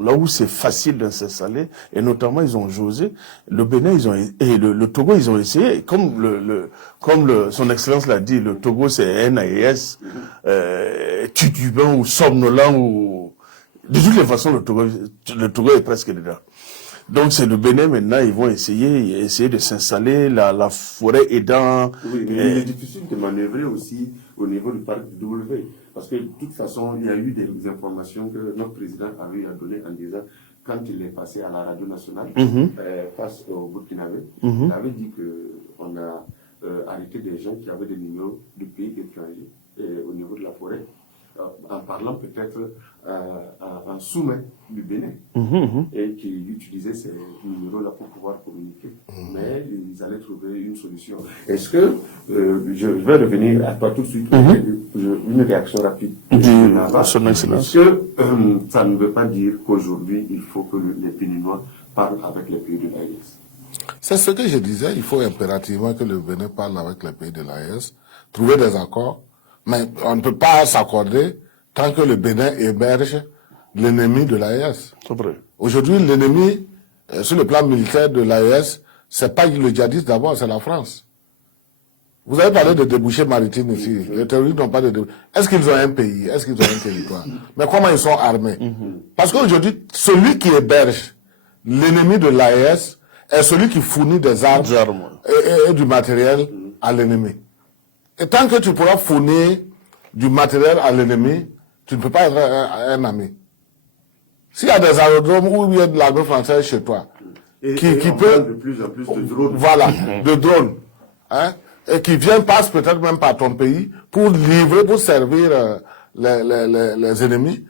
Là où c'est facile de s'installer, et notamment ils ont osé, le Bénin et le Togo ils ont essayé, comme son excellence l'a dit, le Togo c'est NAES, titubant ou somnolent ou de toutes les façons le Togo est presque dedans. Donc c'est le Bénin maintenant, ils vont essayer de s'installer, la forêt aidant. Oui, mais il est difficile de manœuvrer aussi au niveau du parc du W. Parce que de toute façon, il y a eu des informations que notre président avait données en disant, quand il est passé à la radio nationale, face au Burkinabé, il avait dit qu'on a arrêté des gens qui avaient des numéros de pays étrangers au niveau de la forêt, en parlant peut-être en sous-main du Bénin, et qui utilisaient ces numéros-là pour pouvoir communiquer. Mais ils allaient trouver une solution. Est-ce que, je vais revenir à toi tout de suite, une réaction rapide. Est-ce que ça ne veut pas dire qu'aujourd'hui, il faut que les Béninois parlent avec les pays de l'AES? C'est ce que je disais, il faut impérativement que le Bénin parle avec les pays de l'AES, trouver des accords, mais on ne peut pas s'accorder tant que le Bénin émerge l'ennemi de l'AES. Aujourd'hui, l'ennemi, sur le plan militaire de l'AES, c'est pas le djihadiste d'abord, c'est la France. Vous avez parlé de débouchés maritimes ici. Les terroristes n'ont pas de débouchés. Est-ce qu'ils ont un pays? Est-ce qu'ils ont un territoire? Mais comment ils sont armés? Parce qu'aujourd'hui, celui qui héberge l'ennemi de l'AES est celui qui fournit des armes et du matériel à l'ennemi. Et tant que tu pourras fournir du matériel à l'ennemi, tu ne peux pas être un ami. S'il y a des aérodromes où il y a de l'armée française chez toi, qui peut... de plus en plus de drones. Voilà, de drones. Hein, et qui passent peut-être même par ton pays pour livrer, pour servir les ennemis,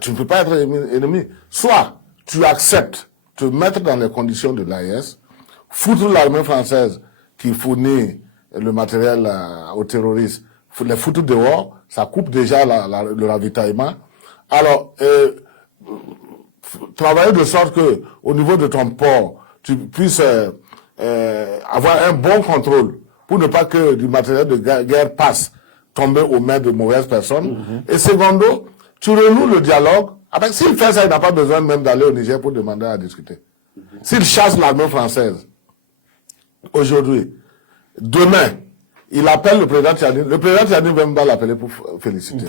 tu ne peux pas être ennemi. Soit tu acceptes te mettre dans les conditions de l'AES, foutre l'armée française qui fournit le matériel aux terroristes, les foutre dehors, ça coupe déjà le ravitaillement. Alors, travailler de sorte que au niveau de ton port, tu puisses avoir un bon contrôle pour ne pas que du matériel de guerre passe, tomber aux mains de mauvaises personnes. Et secondo, tu renoues le dialogue. S'il fait ça, il n'a pas besoin même d'aller au Niger pour demander à discuter. S'il chasse l'armée française, aujourd'hui, demain, il appelle le président Tchani. Le président Tchani même va l'appeler pour féliciter.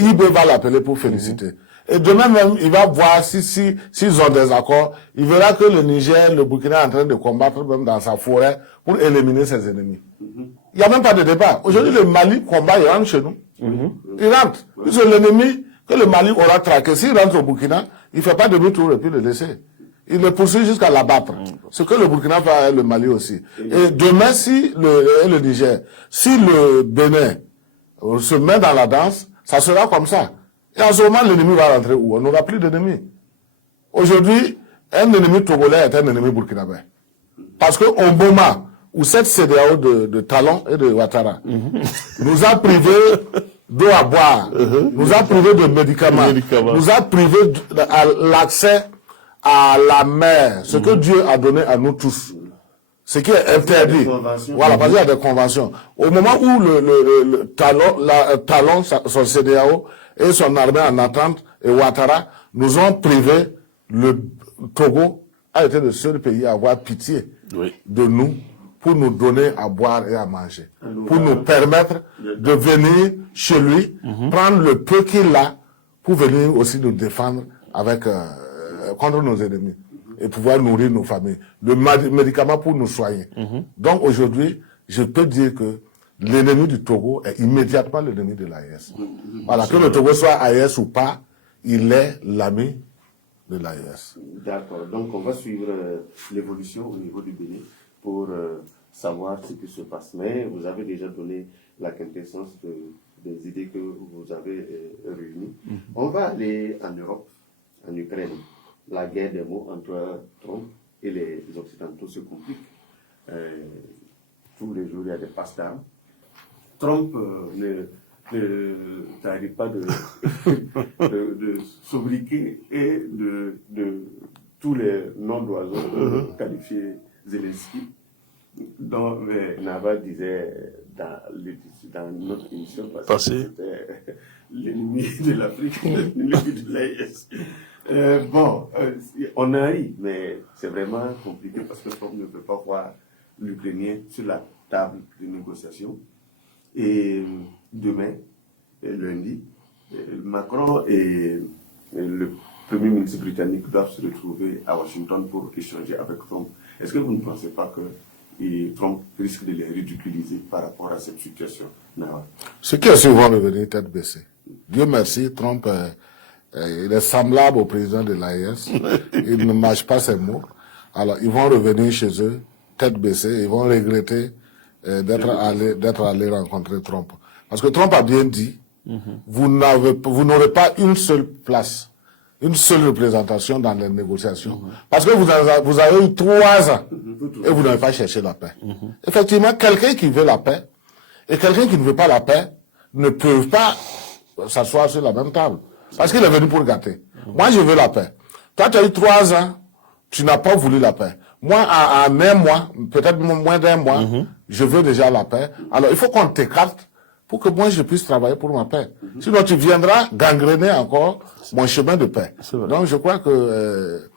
Ibe va l'appeler pour féliciter. Et demain même, il va voir s'ils ont des accords. Il verra que le Niger, le Burkina est en train de combattre même dans sa forêt pour éliminer ses ennemis. Il n'y a même pas de débat. Aujourd'hui, le Mali combat, il rentre chez nous. Il rentre. Puisque l'ennemi que le Mali aura traqué, s'il rentre au Burkina, il ne fait pas demi-tour et puis le laisser. Il le poursuit jusqu'à l'abattre. Ce que le Burkina fait avec le Mali aussi. Et demain, le Niger, si le Bénin se met dans la danse, ça sera comme ça. Et en ce moment, l'ennemi va rentrer où? On n'aura plus d'ennemis. Aujourd'hui, un ennemi togolais est un ennemi burkinabé. Parce qu'au moment où cette CEDEAO de Talon et de Ouattara nous a privé d'eau à boire, nous a privé de médicaments, nous a privé de l'accès à la mer, ce que Dieu a donné à nous tous, ce qui est interdit. Voilà, parce qu'il y a des conventions. Au moment où le Talon, son CEDEAO et son armée en attente, et Ouattara, nous ont privé, le Togo a été le seul pays à avoir pitié de nous pour nous donner à boire et à manger, pour nous permettre de venir chez lui, prendre le peu qu'il a pour venir aussi nous défendre contre nos ennemis et pouvoir nourrir nos familles. Le médicament pour nous soigner. Donc aujourd'hui, je peux dire que l'ennemi du Togo est immédiatement l'ennemi de l'AES. Voilà, que le Togo soit AES ou pas, il est l'ami de l'AES. D'accord. Donc on va suivre l'évolution au niveau du Bénin pour savoir ce qui se passe. Mais vous avez déjà donné la quintessence des idées que vous avez réunies. On va aller en Europe, en Ukraine. La guerre des mots entre Trump et les Occidentaux se complique. Tous les jours, il y a des passes d'armes. Trump n'arrive pas de sobriquer et de tous les noms d'oiseaux qualifiés Zelensky, dont Nava disait dans notre émission passée, c'était l'ennemi de l'Afrique, l'ennemi de l'AES. On arrive, mais c'est vraiment compliqué parce que Trump ne peut pas voir l'Ukrainien sur la table de négociation. Et demain, lundi, Macron et le Premier ministre britannique doivent se retrouver à Washington pour échanger avec Trump. Est-ce que vous ne pensez pas que Trump risque de les ridiculiser par rapport à cette situation? Ce qui est souvent revenu tête baissée. Dieu merci, Trump il est semblable au président de l'AES. Il ne mâche pas ses mots. Alors, ils vont revenir chez eux, tête baissée, ils vont regretter d'être allés rencontrer Trump. Parce que Trump a bien dit, vous n'aurez pas une seule place, une seule représentation dans les négociations. Parce que vous avez eu 3 ans et vous n'avez pas cherché la paix. Effectivement, quelqu'un qui veut la paix et quelqu'un qui ne veut pas la paix ne peuvent pas s'asseoir sur la même table. Parce qu'il est venu pour gâter. Moi, je veux la paix. Toi, tu as eu 3 ans, tu n'as pas voulu la paix. Moi, en un mois, peut-être moins d'1 mois, je veux déjà la paix. Alors, il faut qu'on t'écarte pour que moi, je puisse travailler pour ma paix. Sinon, tu viendras gangréner encore mon chemin de paix. Donc, je crois que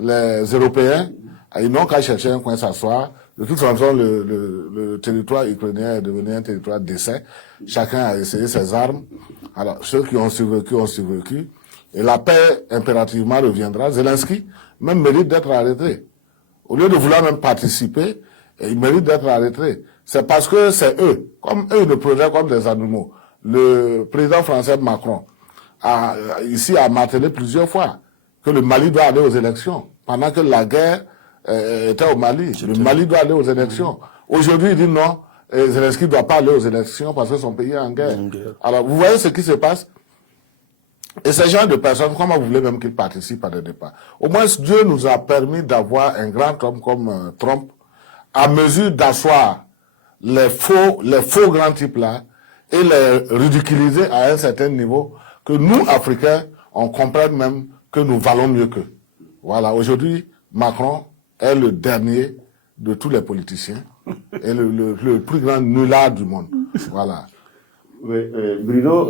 les Européens, ils n'ont qu'à chercher un coin s'asseoir, De toute façon, le territoire ukrainien est devenu un territoire d'essai. Chacun a essayé ses armes. Alors, ceux qui ont survécu. Et la paix, impérativement, reviendra. Zelensky même mérite d'être arrêté. Au lieu de vouloir même participer, il mérite d'être arrêté. C'est parce que c'est eux. Comme eux, ils le prenaient comme des animaux. Le président français Macron a martelé plusieurs fois que le Mali doit aller aux élections. Pendant que la guerre était au Mali. Le Mali doit aller aux élections. Aujourd'hui, il dit non, Zelensky ne doit pas aller aux élections parce que son pays est en guerre. Alors, vous voyez ce qui se passe? Et ces gens de personnes, comment vous voulez même qu'ils participent à des débats? Au moins, Dieu nous a permis d'avoir un grand homme comme Trump, à mesure d'asseoir les faux grands types là, et les ridiculiser à un certain niveau, que nous, Africains, on comprenne même que nous valons mieux qu'eux. Voilà, aujourd'hui, Macron est le dernier de tous les politiciens et le plus grand nulard du monde. Voilà. Oui, Bruno,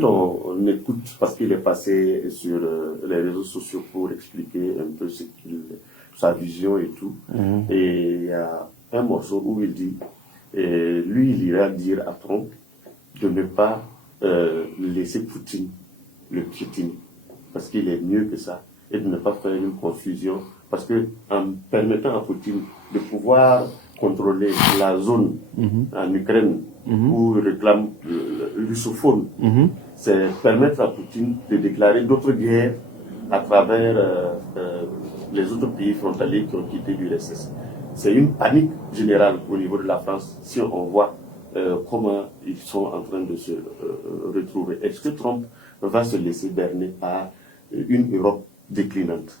quand on écoute, parce qu'il est passé sur les réseaux sociaux pour expliquer un peu sa vision et tout, et il y a un morceau où il dit, lui il ira dire à Trump de ne pas laisser Poutine le piétiner, parce qu'il est mieux que ça, et de ne pas faire une confusion, parce que en permettant à Poutine de pouvoir contrôler la zone en Ukraine où il réclame le russophone, c'est permettre à Poutine de déclarer d'autres guerres à travers les autres pays frontaliers qui ont quitté l'URSS. C'est une panique générale au niveau de la France si on voit comment ils sont en train de se retrouver. Est-ce que Trump va se laisser berner par une Europe déclinante?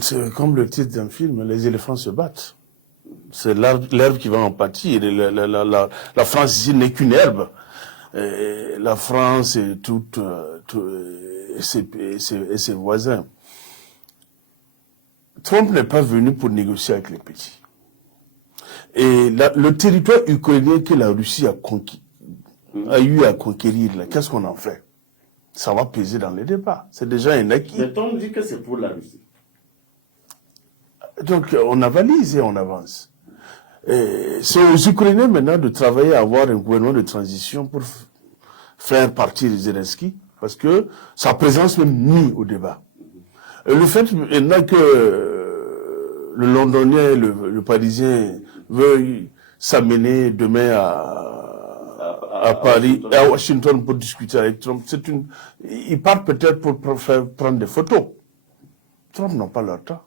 C'est comme le titre d'un film, les éléphants se battent. C'est l'herbe qui va en pâtir. La France ici n'est qu'une herbe. Et la France et ses voisins. Trump n'est pas venu pour négocier avec les petits. Et le territoire ukrainien que la Russie a eu à conquérir, qu'est-ce qu'on en fait? Ça va peser dans les débats. C'est déjà un acquis. Mais Trump dit que c'est pour la Russie. Donc, on avalise et on avance. C'est aux Ukrainiens maintenant de travailler à avoir un gouvernement de transition pour faire partir Zelensky, parce que sa présence même nuit au débat. Et le fait maintenant que le Londonien, le Parisien veuille s'amener demain à Paris et à Washington pour discuter avec Trump, ils partent peut-être pour prendre des photos. Trump n'a pas leur temps.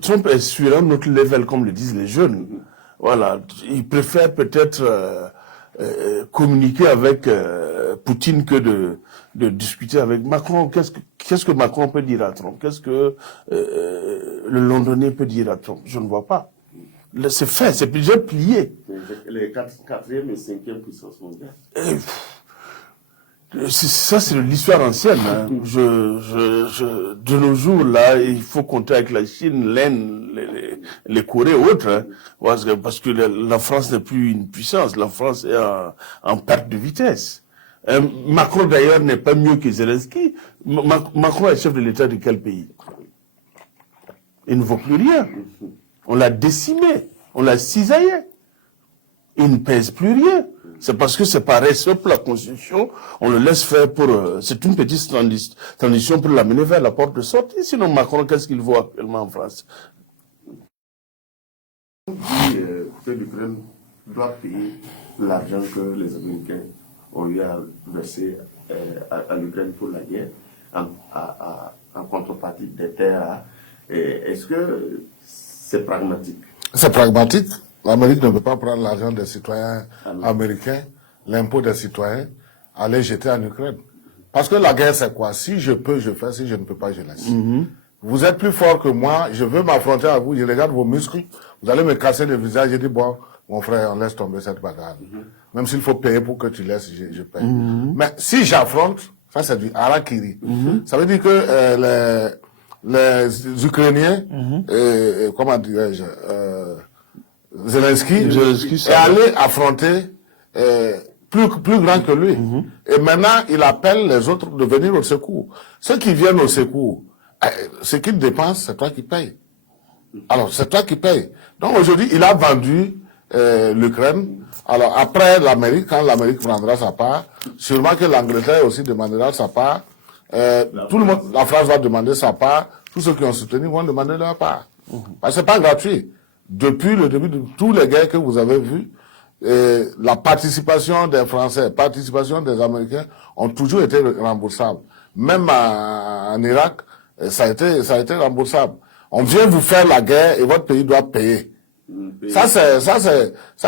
Trump est sur un autre level, comme le disent les jeunes. Voilà, il préfère peut-être communiquer avec Poutine que de discuter avec Macron. Qu'est-ce que Macron peut dire à Trump? Qu'est-ce que le Londonien peut dire à Trump? Je ne vois pas. C'est fait, c'est déjà plié. Les 4e et 5e puissances mondiales. Ça, c'est l'histoire ancienne. Hein. De nos jours, là, il faut compter avec la Chine, l'Inde, les Corées et autres. Hein, parce que la France n'est plus une puissance. La France est en perte de vitesse. Macron, d'ailleurs, n'est pas mieux que Zelensky. Macron est chef de l'État de quel pays? Il ne vaut plus rien. On l'a décimé. On l'a cisaillé. Il ne pèse plus rien. C'est parce que c'est pas respect pour la Constitution, on le laisse faire c'est une petite transition pour l'amener vers la porte de sortie. Sinon, Macron, qu'est-ce qu'il vaut actuellement en France? On dit que l'Ukraine doit payer l'argent que les Américains ont eu à verser à l'Ukraine pour la guerre en contrepartie des terres. Est-ce que c'est pragmatique? C'est pragmatique. L'Amérique ne peut pas prendre l'argent des citoyens américains, l'impôt des citoyens, aller jeter en Ukraine. Parce que la guerre, c'est quoi? Si je peux, je fais. Si je ne peux pas, je laisse. Vous êtes plus fort que moi. Je veux m'affronter à vous. Je regarde vos muscles. Vous allez me casser le visage. Je dis, bon, mon frère, on laisse tomber cette bagarre. Même s'il faut payer pour que tu laisses, je paye. Mais si j'affronte, ça c'est du harakiri. Ça veut dire que les Ukrainiens, comment dirais-je, Zelensky est allé affronter plus grand que lui. Et maintenant, il appelle les autres de venir au secours. Ceux qui viennent au secours, ce qu'ils dépensent, c'est toi qui payes. Alors, c'est toi qui payes. Donc, aujourd'hui, il a vendu l'Ukraine. Alors, après l'Amérique, quand l'Amérique prendra sa part, sûrement que l'Angleterre aussi demandera sa part. Tout le monde, la France va demander sa part. Tous ceux qui ont soutenu vont demander leur part. Parce que c'est pas gratuit. Depuis le début de tous les guerres que vous avez vues, la participation des Français, la participation des Américains ont toujours été remboursables. Même en Irak, ça a été remboursable. On vient vous faire la guerre et votre pays doit payer. Ça,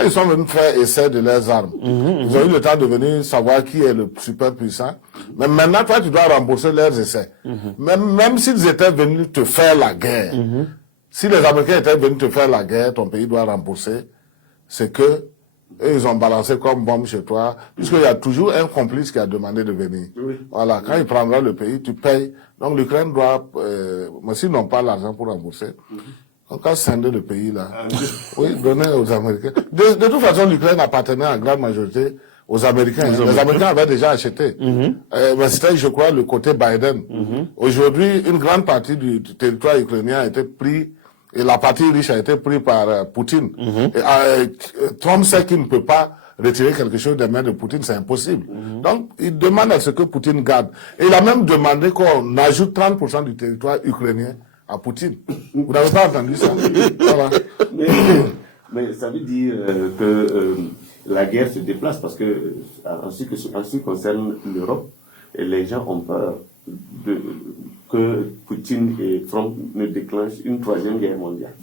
ils sont venus faire essai de leurs armes. Ils ont eu le temps de venir savoir qui est le super puissant. Mais maintenant, toi, tu dois rembourser leurs essais. Même s'ils étaient venus te faire la guerre, si les Américains étaient venus te faire la guerre, ton pays doit rembourser. C'est que eux, ils ont balancé comme bombe chez toi, puisqu'il y a toujours un complice qui a demandé de venir. Voilà, quand il prendra le pays, tu payes. Donc l'Ukraine doit, mais s'ils n'ont pas l'argent pour rembourser, on va scinder le pays là. Oui, donner aux Américains. De toute façon, l'Ukraine appartenait en grande majorité aux Américains. Les Américains avaient déjà acheté. Mais c'était, je crois, le côté Biden. Aujourd'hui, une grande partie du territoire ukrainien a été pris, et la partie riche a été prise par Poutine. Trump sait qu'il ne peut pas retirer quelque chose des mains de Poutine, c'est impossible. Donc, il demande à ce que Poutine garde. Et il a même demandé qu'on ajoute 30% du territoire ukrainien à Poutine. Vous n'avez pas entendu ça? Voilà. Mais ça veut dire que la guerre se déplace parce que, en ce qui concerne l'Europe, les gens ont peur que Poutine et Trump ne déclenchent une troisième guerre mondiale.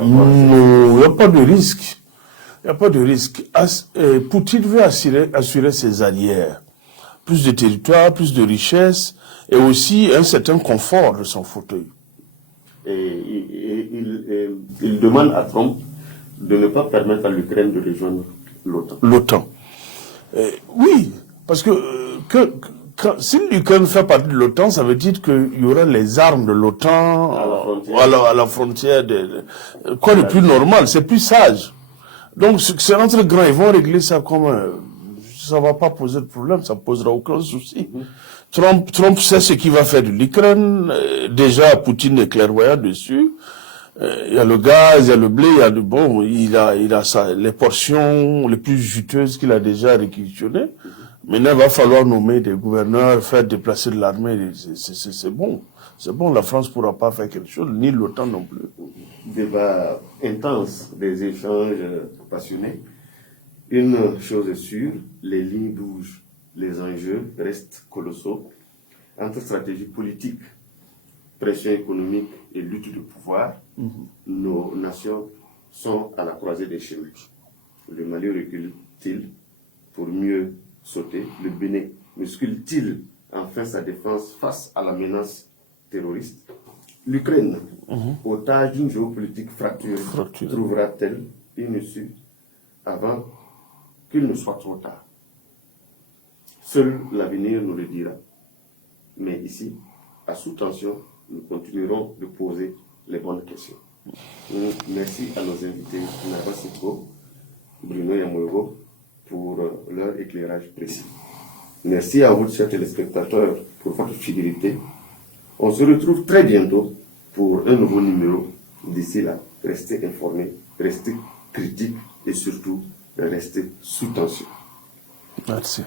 Non, il n'y a pas de risque. Il n'y a pas de risque. Poutine veut assurer ses arrières. Plus de territoire, plus de richesse et aussi un certain confort de son fauteuil. Et il demande à Trump de ne pas permettre à l'Ukraine de rejoindre l'OTAN. L'OTAN. Oui, parce que si l'Ukraine fait partie de l'OTAN, ça veut dire qu'il y aura les armes de l'OTAN à la frontière. Quoi de plus normal, c'est plus sage. Donc c'est entre grands, ils vont régler ça comme... ça va pas poser de problème, ça posera aucun souci. Trump sait ce qu'il va faire de l'Ukraine. Déjà, Poutine est clairvoyant dessus. Il y a le gaz, il y a le blé, il y a le bon, il a les portions les plus juteuses qu'il a déjà réquisitionnées. Maintenant, il va falloir nommer des gouverneurs, faire déplacer de l'armée. C'est bon. C'est bon, la France ne pourra pas faire quelque chose, ni l'OTAN non plus. Débat intense, des échanges passionnés. Une chose est sûre, les lignes bougent. Les enjeux restent colossaux entre stratégie politique, pression économique et lutte de pouvoir. Nos nations sont à la croisée des chemins. Le Mali recule-t-il pour mieux sauter? Le Bénin muscule-t-il enfin sa défense face à la menace terroriste? L'Ukraine, otage d'une géopolitique fracturée, trouvera-t-elle une issue avant qu'il ne soit trop tard? Seul l'avenir nous le dira. Mais ici, à sous-tension, nous continuerons de poser les bonnes questions. Merci à nos invités, Nava Siko, Bruno Yamouro, pour leur éclairage précis. Merci à vous, chers téléspectateurs, pour votre fidélité. On se retrouve très bientôt pour un nouveau numéro. D'ici là, restez informés, restez critiques et surtout, restez sous tension. Merci.